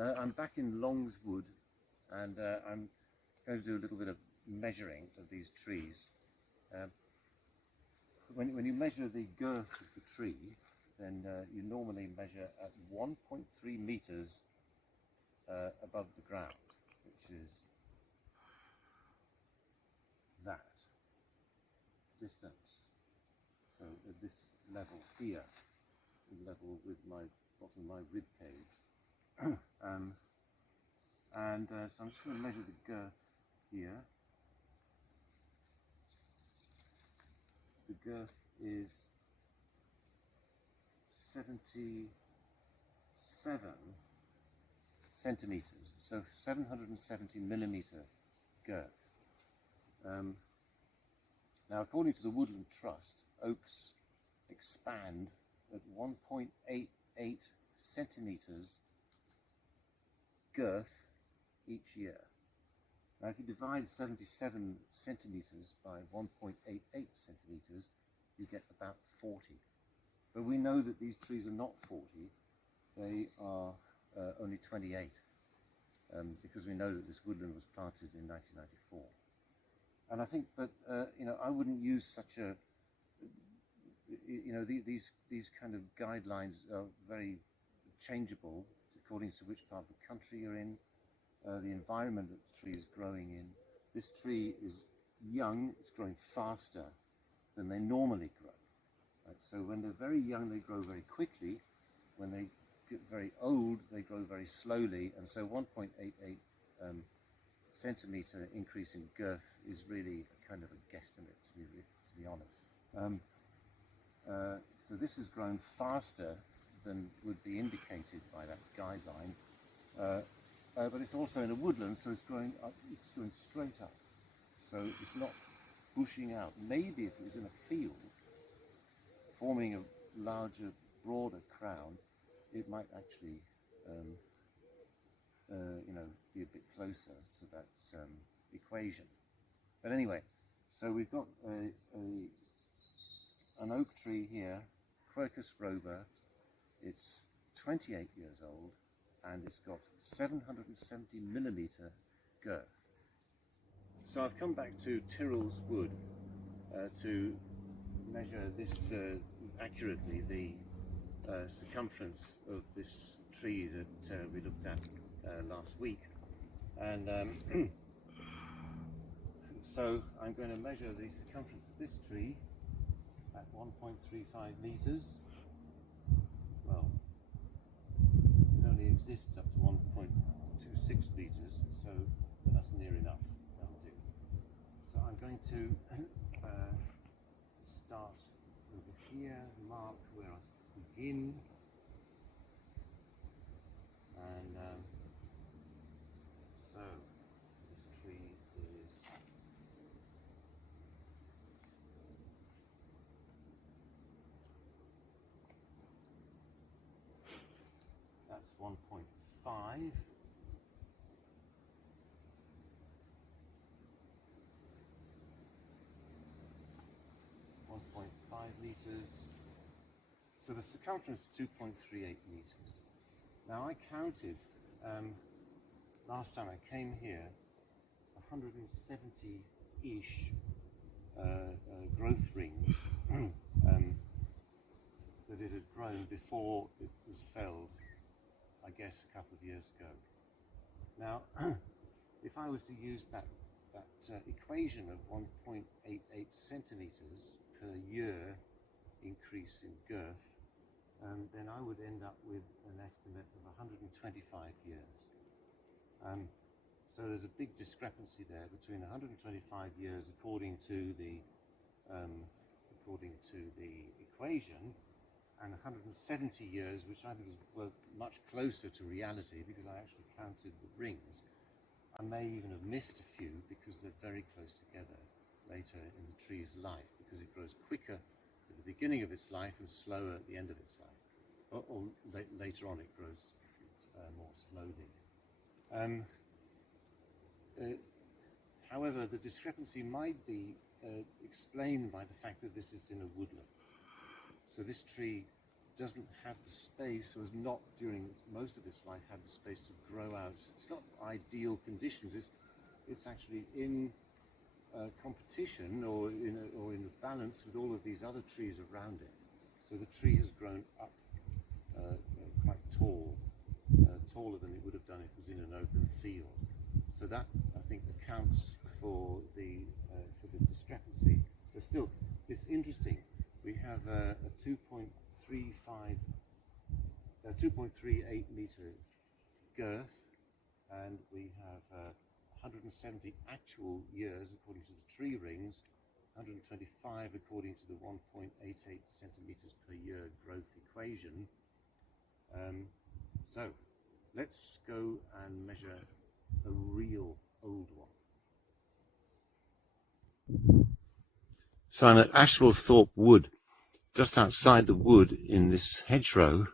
I'm back in Long's Wood, and I'm going to do a little bit of measuring of these trees. When you measure the girth of the tree, then you normally measure at 1.3 meters above the ground, which is that distance. So at this level here, level with my bottom of my rib cage. So I'm just going to measure the girth here. The girth is 77 centimeters, so 770 millimeter girth. Now, according to the Woodland Trust, oaks expand at 1.88 centimeters girth each year. Now, if you divide 77 centimeters by 1.88 centimeters, you get about 40. But we know that these trees are not 40, they are only 28, because we know that this woodland was planted in 1994. And I think that, I wouldn't use such a, these kind of guidelines are very changeable according to which part of the country you're in, the environment that the tree is growing in. This tree is young, it's growing faster than they normally grow. Right? So when they're very young, they grow very quickly. When they get very old, they grow very slowly. And so 1.88 centimeter increase in girth is really a kind of a guesstimate, to be honest. So this has grown faster than would be indicated by that guideline. But it's also in a woodland, so it's growing up, it's going straight up. So it's not bushing out. Maybe if it was in a field, forming a larger, broader crown, it might actually, be a bit closer to that equation. But anyway, so we've got an oak tree here, Quercus robur. It's 28 years old, and it's got 770 millimeter girth. So I've come back to Tyrrell's Wood to measure this accurately, the circumference of this tree that we looked at last week. And so I'm going to measure the circumference of this tree at 1.35 meters. Well, it only exists up to 1.26 meters, so that's near enough. That'll do. So I'm going to start over here, mark where I begin, and so this tree is that's 1.5. Meters. So the circumference is 2.38 meters. Now I counted, last time I came here, 170-ish growth rings that it had grown before it was felled, I guess, a couple of years ago. Now, if I was to use that equation of 1.88 centimeters per year increase in girth, then I would end up with an estimate of 125 years. So there's a big discrepancy there between 125 years according to the equation and 170 years, which I think were much closer to reality because I actually counted the rings. I may even have missed a few because they're very close together later in the tree's life, because it grows quicker at the beginning of its life and slower at the end of its life. Or later on it grows more slowly. However, the discrepancy might be explained by the fact that this is in a woodland. So this tree doesn't have the space, or has not during most of its life had the space to grow out. It's not ideal conditions. It's actually in competition or in balance with all of these other trees around it. So the tree has grown up quite tall, taller than it would have done if it was in an open field. So that, I think, accounts for the discrepancy. But still, it's interesting. We have a 2.38 meter girth, and we have 170 actual years according to the tree rings, 125 according to the 1.88 centimeters per year growth equation. So let's go and measure a real old one. So I'm at Ashwellthorpe Wood. Just outside the wood in this hedgerow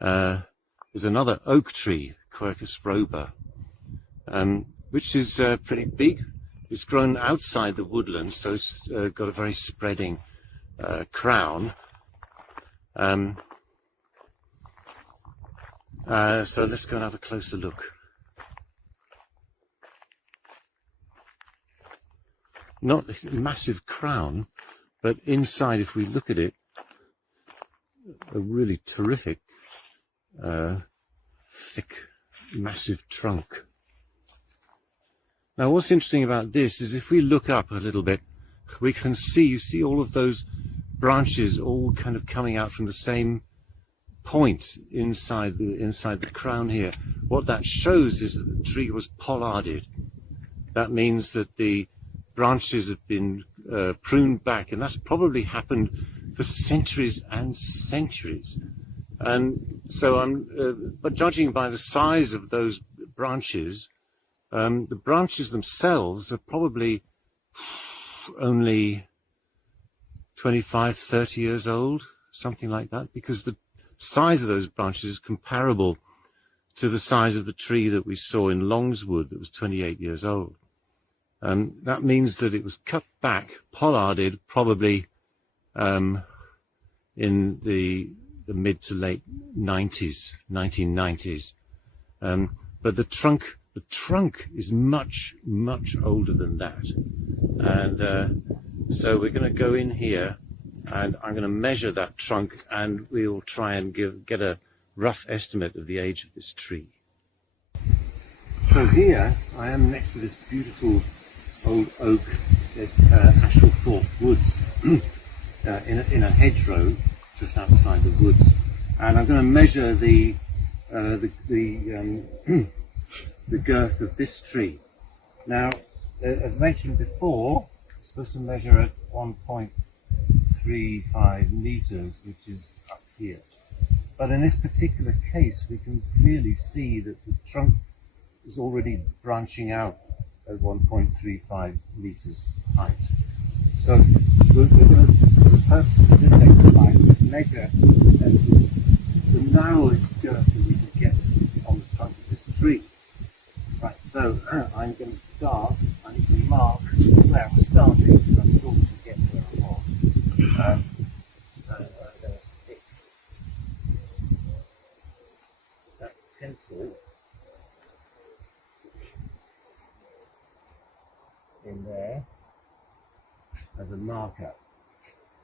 is another oak tree, Quercus robur, which is pretty big. It's grown outside the woodland, so it's got a very spreading crown. So let's go and have a closer look. Not a massive crown, but inside, if we look at it, a really terrific, thick, massive trunk. Now, what's interesting about this is if we look up a little bit, we can see, you see all of those branches all kind of coming out from the same point inside the crown here. What that shows is that the tree was pollarded. That means that the branches have been pruned back, and that's probably happened for centuries and centuries. And so but judging by the size of those branches, the branches themselves are probably only 25, 30 years old, something like that, because the size of those branches is comparable to the size of the tree that we saw in Longswood that was 28 years old. That means that it was cut back, pollarded, probably in the mid to late 1990s. But the trunk is much, much older than that. And so we're going to go in here, and I'm going to measure that trunk, and we'll try and get a rough estimate of the age of this tree. So here I am next to this beautiful old oak at Ashwellthorpe Woods in a hedgerow just outside the woods, and I'm going to measure the girth of this tree. Now, as mentioned before, it's supposed to measure at 1.35 meters, which is up here. But in this particular case, we can clearly see that the trunk is already branching out at 1.35 meters height. So we're going to, for the purpose of this exercise, measure the narrowest girth that we can get on the trunk of this tree. Right, so I'm going to start. I need to mark where I'm starting, because I'm sure we can get where I was. And I'm going to stick that pencil in there as a marker,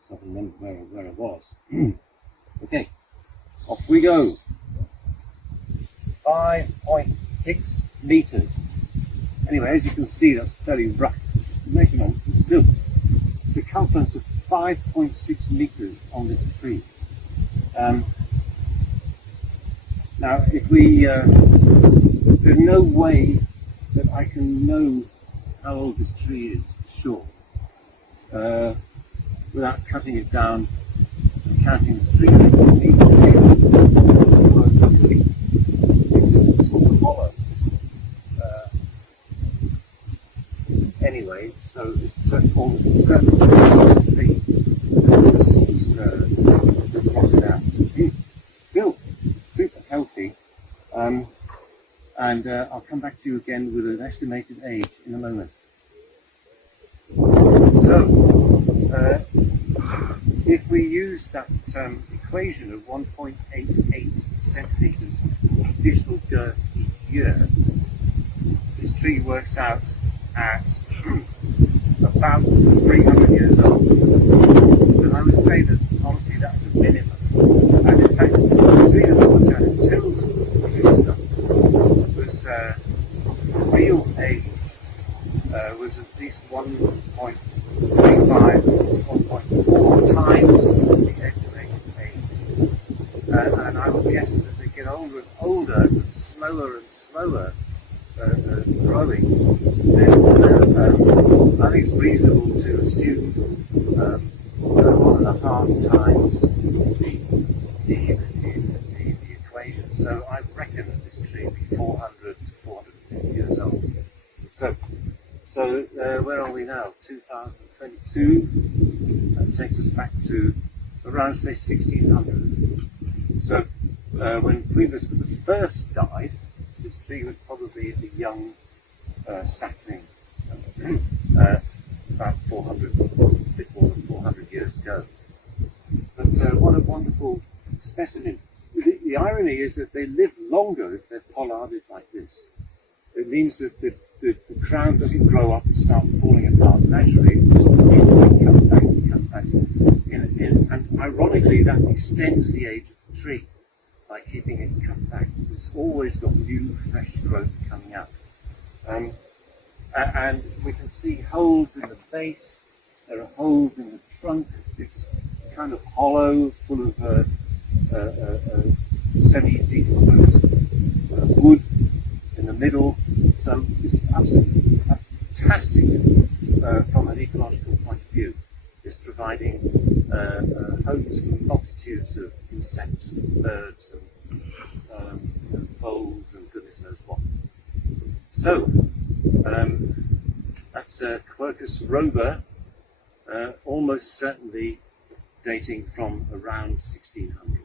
so I can remember where I was. Okay, off we go. 5.6 meters. Anyway, as you can see, that's fairly rough measurement, but still, circumference of 5.6 meters on this tree. Now, if we, there's no way that I can know how old this tree is, sure, without cutting it down and counting the tree. It's sort of hollow. Anyway, so it's almost a certain tree. Just cross it out. Still super healthy. And I'll come back to you again with an estimated age in a moment. So, if we use that equation of 1.88 centimetres of additional girth each year, this tree works out at about 300 years old. And I would say that honestly that's a minimum. And in fact, the tree that I looked at until the tree stuff was real age was at least 1.35, 1.4 times the estimated age. And I would guess that as they get older and older, and slower growing, then I think it's reasonable to assume 1.5 times the equation. So I reckon that this tree will be 400 to 450 years old. So where are we now? 2022. That takes us back to around, say, 1600. So when Queen Elizabeth I died, this tree was probably a young sapling, about 400, a bit more than 400 years ago. But what a wonderful specimen. The irony is that they live longer if they're pollarded like this. It means that the crown doesn't grow up and start falling apart naturally. It just comes back and comes back. And ironically, that extends the age of the tree by keeping it cut back. It's always got new, fresh growth coming out. And we can see holes in the base. There are holes in the trunk. It's kind of hollow, full of semi-decomposed wood in the middle. So it's absolutely fantastic from an ecological point of view. It's providing homes for multitudes of insects and birds and voles and goodness knows what. So that's Quercus robur, almost certainly dating from around 1600.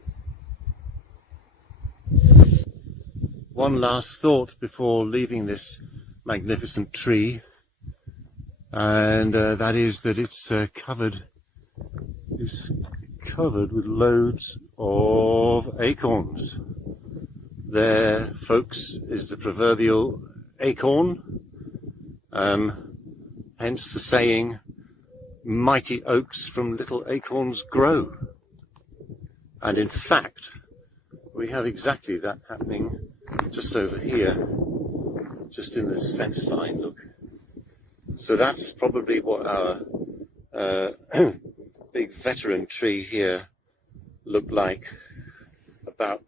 One last thought before leaving this magnificent tree, and that is that it's covered with loads of acorns. There, folks, is the proverbial acorn, hence the saying, mighty oaks from little acorns grow. And in fact, we have exactly that happening just over here, just in this fence line, look. So that's probably what our big veteran tree here looked like about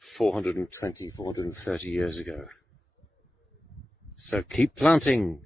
420, 430 years ago. So keep planting.